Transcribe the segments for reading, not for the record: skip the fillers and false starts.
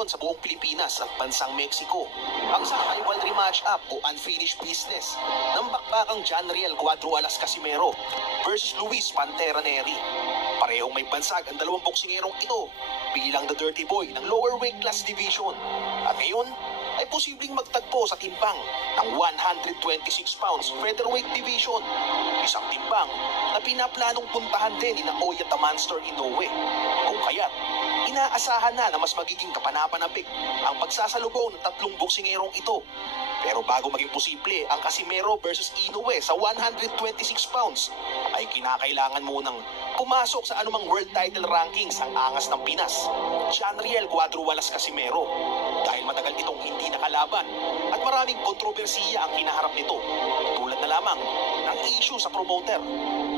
division sa buong Pilipinas at bansang Mexico. Ang isang rivalry match-up o unfinished business ng bakbakang John Riel Cuadro Alas Casimero versus Luis Pantera Neri. Parehong may bansag ang dalawang boksingerong ito bilang the dirty boy ng lower weight class division. At ngayon ay posibleng magtagpo sa timbang ng 126 pounds featherweight division. Isang timbang na pinaplanong puntahan din ni Naoya the Monster Inoue. Kung kaya't inaasahan na mas magiging kapanapanabik ang pagsasalubong ng tatlong boksingerong ito. Pero bago maging posible ang Casimero versus Inoue sa 126 pounds, ay kinakailangan munang pumasok sa anumang world title rankings ang angas ng Pinas, John Riel Cuadro Alas Casimero. Dahil matagal itong hindi nakalaban at maraming kontrobersiya ang kinaharap nito, tulad na lamang ng issue sa promoter,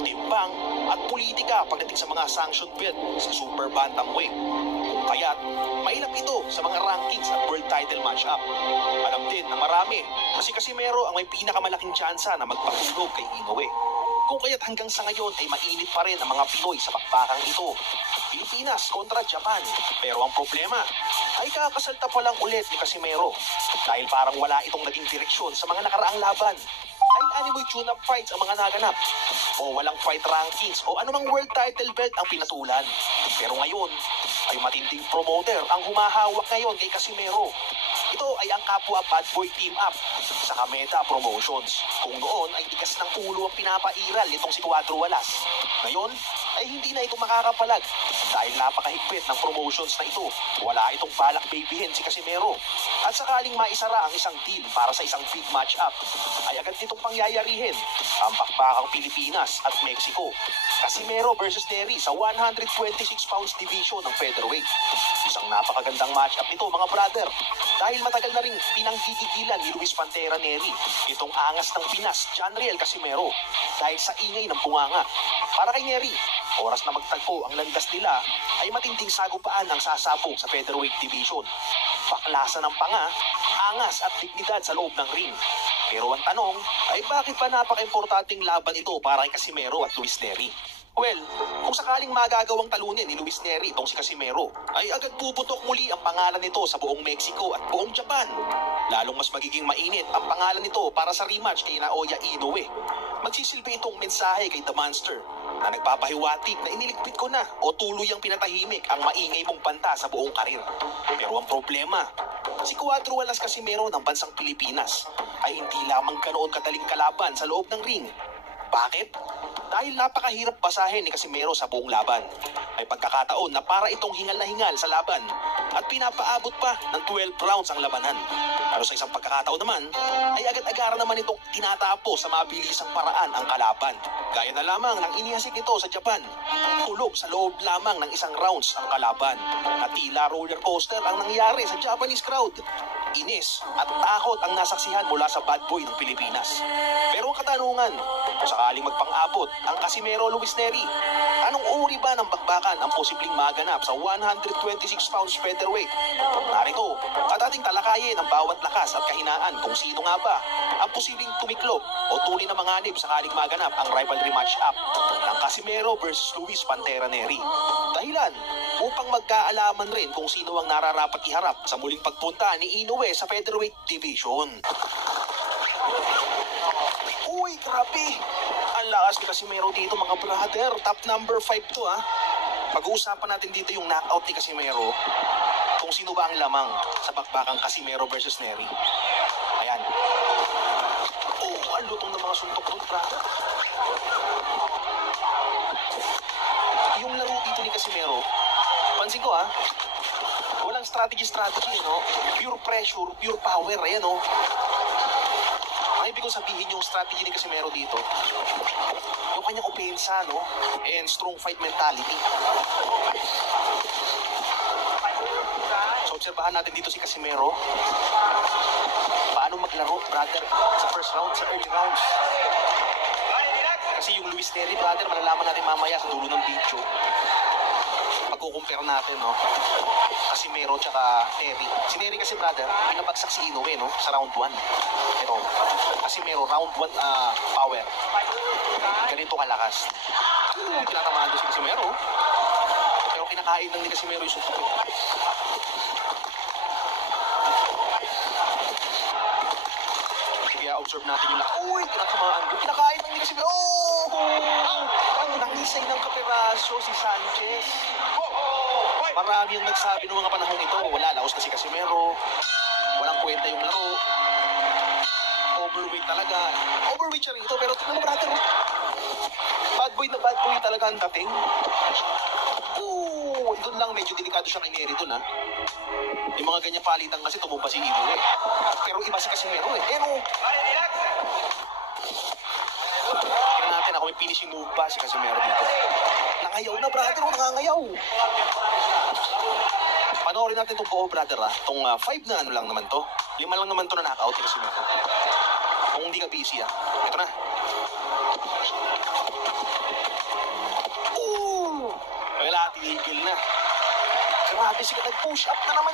timbang at politika pagdating sa mga sanction belt sa super bantamweight. Kung kaya't mailap ito sa mga rankings at world title matchup. Alam din na marami na si Casimero ang may pinakamalaking tsansa na magpahulog kay Inoue. Kung kaya't hanggang sa ngayon ay mainit pa rin ang mga Pinoy sa bakbakang ito. Pilipinas kontra Japan. Pero ang problema ay kakasalta pa lang ulit ni Casimero dahil parang wala itong naging direksyon sa mga nakaraang laban. Kahit animoy tune-up fights ang mga naganap o walang fight rankings o anumang world title belt ang pinatulan. Pero ngayon ay matinding promoter ang humahawak ngayon kay Casimero. Ito ay ang kapwa bad boy team up sa Kameda Promotions. Kung noon ay tigas ng ulo ang pinapairal nitong si Cuadro Alas, ngayon ay hindi na ito makakapalag dahil napakahigpit ng promotions na ito. Wala itong balak babyhin si Casimero at sakaling maisara ang isang deal para sa isang big match up, ay agad nitong pangyayarihin ang bakbakang Pilipinas at Mexico. Casimero versus Neri sa 126 pounds division ng featherweight. Isang napakagandang match-up nito mga brother dahil matagal na ring pinanggigigilan ni Luis Pantera Neri itong angas ng Pinas, John Riel Casimero, dahil sa ingay ng bunganga. Para kay Neri, oras na magtagpo ang landas nila ay matinding sagupaan ang sasabog sa featherweight division. Baklasan ng panga, angas at dignidad sa loob ng ring. Pero ang tanong ay bakit pa napaka-importanting laban ito para kay Casimero at Luis Neri? Well, kung sakaling magagawang talunin ni Luis Neri itong si Casimero, ay agad puputok muli ang pangalan nito sa buong Mexico at buong Japan. Lalong mas magiging mainit ang pangalan nito para sa rematch kay Naoya Inoue. Magsisilbi itong mensahe kay The Monster na nagpapahiwatig na iniligpit ko na o tuluyang pinatahimik ang maingay mong banta sa buong karir. Pero ang problema, si Cuadro Alas Casimero ng bansang Pilipinas ay hindi lamang ganoon kadaling kalaban sa loob ng ring. Bakit? Dahil napakahirap basahin ni Casimero sa buong laban. May pagkakataon na para itong hingal na hingal sa laban at pinapaabot pa ng 12 rounds ang labanan. Pero sa isang pagkakataon naman, ay agad-agara naman itong tinatapos sa mabilisang paraan ang kalaban. Gaya na lamang ng inihasik ito sa Japan. Tulog sa loob lamang ng isang rounds ang kalaban. At tila roller coaster ang nangyari sa Japanese crowd. Inis at takot ang nasaksihan mula sa bad boy ng Pilipinas. Pero ang katanungan, kung sakaling magpang-abot ang Casimero Luis Neri, anong uri ba ng bakbakan ang posibleng maganap sa 126 pounds featherweight? Narito at ating talakayin ang bawat lakas at kahinaan kung sino nga ba ang posibleng tumiklop o tunay na manganib sakaling maganap ang rivalry match-up ng Casimero versus Luis Pantera Neri. Dahilan upang magkaalaman rin kung sino ang nararapat iharap sa muling pagpunta ni Inoue sa featherweight division. Uy, grabe! Ang lakas ni Casimero dito mga brother. Top number 5 to ha. Pag-uusapan natin dito yung knockout ni Casimero. Kung sino ba ang lamang sa bakbakang Casimero versus Neri. Ayan. Oh, ang lutong ng mga suntok doon, brother. Yung laro dito ni Casimero, pansin ko ha, walang strategy, no? Pure pressure, pure power, ayan no? Ang ibig kong sabihin yung strategy ni Casimero dito, yung kanyang opensa, no? And strong fight mentality. So, obserbahan natin dito si Casimero. Paano maglaro, brother, sa first round, sa early rounds. Kasi yung Luis Neri, brother, malalaman natin mamaya sa dulo ng video. Pagkukumpare natin, no? Casimero tsaka Neri. Si Neri kasi, brother, pinabagsak si Inoue, no? Sa round 1. Pero, Casimero, round 1 power. Ganito kalakas. Tinatamaan doon si Casimero. Pero kinakain lang ni Casimero yung suntok. Kaya observe natin yung lakas. Uy, tinatamaan ko. Kinakain ng ni Casimero. Oh! Ang nangisay ng kaperaso si Sanchez. Marami ang nagsabi ng mga panahong ito. Wala, laos na si Casimero. Walang kwenta yung laro. Overweight talaga. Overweight siya rito, pero tingnan mo brother. Bad boy na bad boy talaga ang dating. Doon lang medyo delikado siya kay Neri doon ha. Yung mga ganyan palitan kasi tumumba si Ivo eh. Pero iba si Casimero eh. Pero tingnan natin ako may finishing move pa si Casimero dito. Nangayaw na brother, nangangayaw. Panoorin natin itong buo brother ha. Itong 5 na ano lang naman to. 5 lang naman to na knockout si Casimero. Kung hindi ka busy ha. Ito na. Wala, tigil na. Grabe sila, nag-push up na naman.